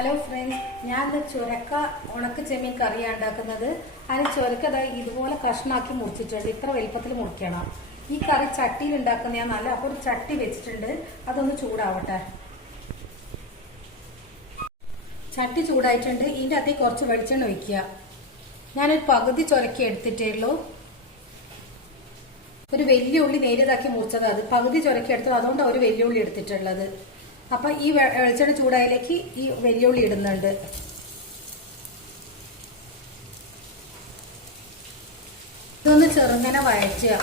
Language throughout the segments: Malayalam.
ഹലോ ഫ്രണ്ട്സ് ഞാൻ ചുരക്ക ഉണക്ക ചെമ്മീൻ കറിയാണ് ഉണ്ടാക്കുന്നത്. അതിന് ചുരക്ക ദാ ഇതുപോലെ കഷ്ണാക്കി മുറിച്ചിട്ടുണ്ട്. ഇത്ര വലിപ്പത്തിൽ മുറിക്കണം. ഈ കറി ചട്ടിയിൽ ഉണ്ടാക്കുന്ന ഞാൻ നല്ല അപ്പോൾ ഒരു ചട്ടി വെച്ചിട്ടുണ്ട്. അതൊന്ന് ചൂടാവട്ടെ. ചട്ടി ചൂടായിട്ടുണ്ട്. ഇതിന്റെ അതിൽ കുറച്ച് വെളിച്ചെണ്ണ ഒഴിക്കുക. ഞാനൊരു പകുതി ചുരക്കി എടുത്തിട്ടേ ഉള്ളൂ. ഒരു വലിയ ഉള്ളി നേരിയതാക്കി മുറിച്ചത് അത്. പകുതി ചുരക്കി എടുത്തത്. അതുകൊണ്ട് ഒരു വലിയ ഉള്ളി എടുത്തിട്ടുള്ളത്. അപ്പൊ ഈ വെളിച്ചെണ്ണ ചൂടായാലേക്ക് ഈ വെല്ലുള്ളി ഇടുന്നുണ്ട്. ഇതൊന്ന് ചെറുങ്ങനെ വഴറ്റുക.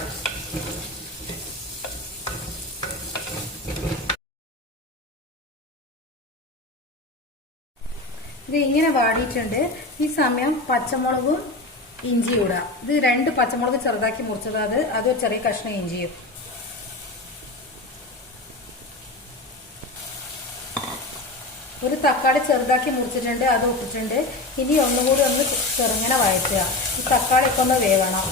ഇത് ഇങ്ങനെ വാടിയിട്ടുണ്ട്. ഈ സമയം പച്ചമുളകും ഇഞ്ചിയും ഇടുക ഇത് രണ്ട് പച്ചമുളക് ചെറുതാക്കി മുറിച്ചത് അത്. അത് ചെറിയ കഷ്ണം ഇഞ്ചിയും. ഒരു തക്കാളി ചെറുതാക്കി മുറിച്ചിട്ടുണ്ട് അത് ഇട്ടിട്ടുണ്ട് ഇനി ഒന്നുകൂടി ഒന്ന് ചെറുങ്ങനെ വഴറ്റുക. ഈ തക്കാളി ഒക്കെ ഒന്ന് വേവണം.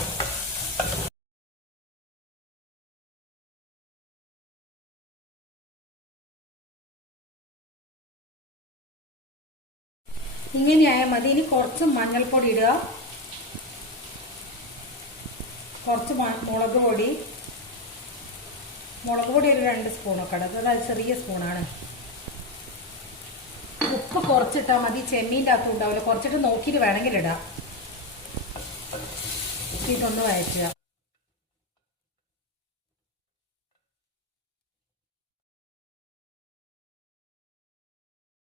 ഇങ്ങനെയായാൽ മതി. ഇനി കുറച്ച് മഞ്ഞൾപ്പൊടി ഇടുക. കുറച്ച് മുളക് പൊടി. മുളക് പൊടി ഒരു രണ്ട് സ്പൂണൊക്കെ ഇടുക അത് ചെറിയ സ്പൂണാണ്. ഉപ്പ് കുറച്ചിട്ടാൽ മതി ചെമ്മീന്റെ അകത്തും ഉണ്ടാവില്ല. കുറച്ചിട്ട് നോക്കിയിട്ട് വേണമെങ്കിൽ ഇടാം. ഇതൊന്ന് വഴറ്റുക.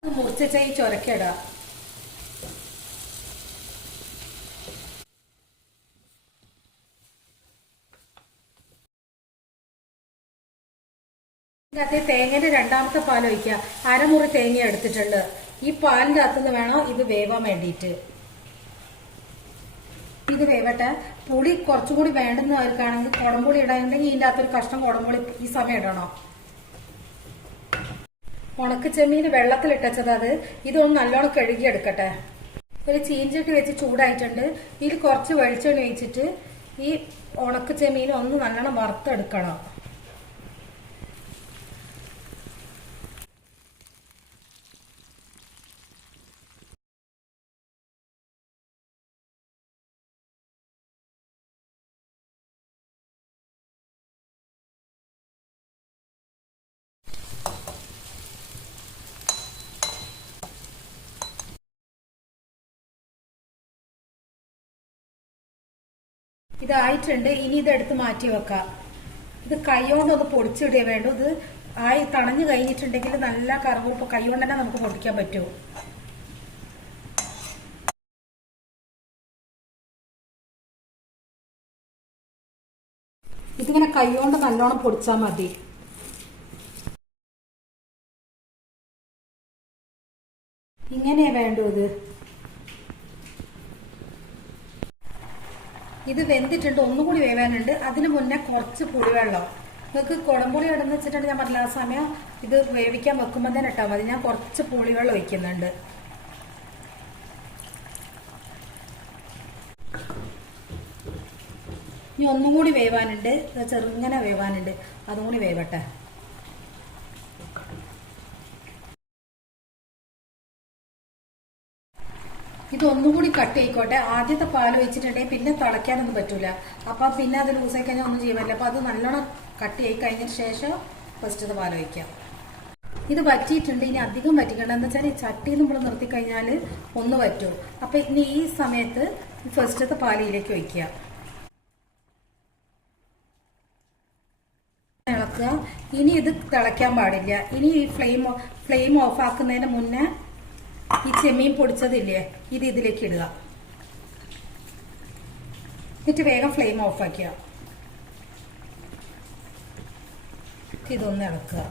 മുറിച്ച ഈ ചൊരക്കിടാം ഇതിനകത്ത് തേങ്ങയുടെ രണ്ടാമത്തെ പാൽ ഒഴിക്കുക അരമുറി തേങ്ങ എടുത്തിട്ടുണ്ട്. ഈ പാലിന്റെ അകത്തുനിന്ന് വേണം ഇത് വേവാൻ വേണ്ടിയിട്ട്? ഇത് വേവട്ടെ. പുളി കുറച്ചും കൂടി വേണ്ടുന്നവർക്കാണെങ്കിൽ കുടംപുളി ഇടാനുണ്ടെങ്കിൽ ഇതിന്റെ അകത്തൊരു കഷ്ണം കുടംപുളി ഈ സമയം ഇടണം. ഉണക്ക ചെമ്മീൻ വെള്ളത്തിലിട്ടച്ചത് അത്. ഇതൊന്ന് നല്ലോണം കഴുകി എടുക്കട്ടെ ഒരു ചീഞ്ചട്ടി വെച്ച് ചൂടായിട്ടുണ്ട്. ഇതിൽ കുറച്ച് വെളിച്ചെണ്ണ വെച്ചിട്ട് ഈ ഉണക്ക ചെമ്മീൻ ഒന്ന് നല്ലോണം വറുത്തെടുക്കണം. ഇതായിട്ടുണ്ട്. ഇനി ഇതെടുത്ത് മാറ്റി വെക്കാം. ഇത് കൈകൊണ്ടൊന്ന് പൊടിച്ചിടേ വേണ്ടു. ഇത് ആയി തണഞ്ഞു കഴിഞ്ഞിട്ടുണ്ടെങ്കിൽ നല്ല കറുവപ്പ് കൈകൊണ്ട് തന്നെ നമുക്ക് പൊടിക്കാൻ പറ്റുമോ ഇതിങ്ങനെ കൈകൊണ്ട് നല്ലോണം പൊടിച്ചാൽ മതി. ഇങ്ങനെയാ വേണ്ടു ഇത്. ഇത് വെന്തിട്ടുണ്ട് ഒന്നുകൂടി വേവാനുണ്ട്. അതിന് മുന്നേ കുറച്ച് പുളിവെള്ളം. നിങ്ങൾക്ക് കുടംപുളി ഇടന്ന് വെച്ചിട്ടുണ്ട് ഞാൻ പറഞ്ഞ ആ സമയം? ഇത് വേവിക്കാൻ വെക്കുമ്പോൾ തന്നെ ഇട്ടാൽ മതി. ഞാൻ കുറച്ച് പുളിവെള്ളം ഒഴിക്കുന്നുണ്ട്. ഇനി ഒന്നും കൂടി വേവാനുണ്ട് ചെറുങ്ങനെ വേവാനുണ്ട്. അതും കൂടി വേവട്ടെ. ഇത് ഒന്നുകൂടി കട്ട് ചെയ്യിക്കോട്ടെ ആദ്യത്തെ പാൽ വെച്ചിട്ടുണ്ടെങ്കിൽ പിന്നെ തിളയ്ക്കാനൊന്നും പറ്റൂല. അപ്പൊ പിന്നെ അത് ലൂസായി കഴിഞ്ഞാൽ ഒന്നും ചെയ്യാൻ പറ്റില്ല അപ്പൊ അത് നല്ലോണം കട്ട് ചെയ്ത് കഴിഞ്ഞതിന് ശേഷം ഫസ്റ്റത്തെ പാൽ ഒഴിക്കാം. ഇത് വറ്റിയിട്ടുണ്ട്. ഇനി അധികം പറ്റിക്കണ്ട എന്ന് വെച്ചാൽ ഈ ചട്ടി നമ്മൾ നിർത്തി കഴിഞ്ഞാൽ ഒന്ന് വറ്റും അപ്പൊ ഇനി ഈ സമയത്ത് ഫസ്റ്റത്തെ പാലയിലേക്ക് ഒഴിക്കുക. ഇളക്കുക ഇനി ഇത് തിളയ്ക്കാൻ പാടില്ല. ഇനി ഈ ഫ്ലെയിം ഫ്ലെയിം ഓഫ് ആക്കുന്നതിന് മുന്നേ ഈ ചെമ്മീൻ പൊടിച്ചതില്ലേ ഇത് ഇതിലേക്ക് ഇടുക. എന്നിട്ട് വേഗം ഫ്ലെയിം ഓഫ് ആക്കുക ഇതൊന്ന് ഇളക്കുക.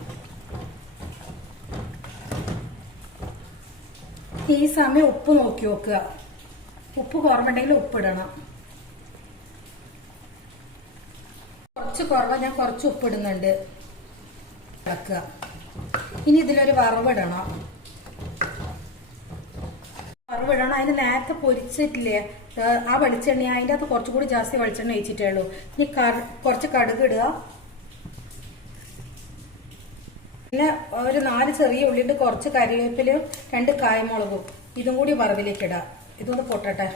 ഈ സമയം ഉപ്പ് നോക്കി നോക്കുക. ഉപ്പ് കുറവുണ്ടെങ്കിൽ ഉപ്പിടണം കുറച്ച് കുറവ് ഞാൻ കുറച്ച് ഉപ്പിടുന്നുണ്ട് ഇളക്കുക. ഇനി ഇതിലൊരു വറവിടണം വറവിടണം അതിന് നേരത്തെ പൊരിച്ചിട്ടില്ലേ? ആ വെളിച്ചെണ്ണ അതിന്റെ അകത്ത് കുറച്ചും കൂടി ജാസ്തി വെളിച്ചെണ്ണ ഒഴിച്ചിട്ടേ ഉള്ളൂ ഇനി കുറച്ച് കടുക് ഇടുക. പിന്നെ ഒരു നാല് ചെറിയ ഉള്ളിയിട്ട് കുറച്ച് കറിവേപ്പിലും രണ്ട് കായമുളകും ഇതും കൂടി വറവിലേക്ക് ഇടാം. ഇതൊന്ന് പൊട്ടട്ടെ.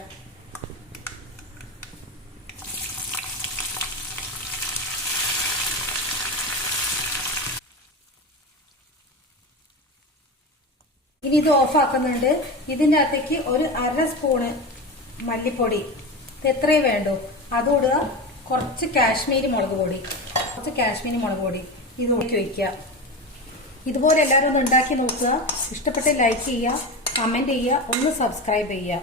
ഇനി ഇത് ഓഫ് ആക്കുന്നുണ്ട്. ഇതിന്റെ അകത്തേക്ക് ഒരു അര സ്പൂണ് മല്ലിപ്പൊടി. ഇത് എത്രയും വേണ്ടു? അതോടുക കുറച്ച് കാശ്മീരി മുളക് പൊടി. കുറച്ച് കാശ്മീരി മുളക് പൊടി. ഇത് നോക്കി വയ്ക്കുക ഇതുപോലെ എല്ലാവരും ഒന്ന് ഉണ്ടാക്കി നോക്കുക. ഇഷ്ടപ്പെട്ട് ലൈക്ക് ചെയ്യുക കമന്റ് ചെയ്യുക ഒന്ന് സബ്സ്ക്രൈബ് ചെയ്യുക.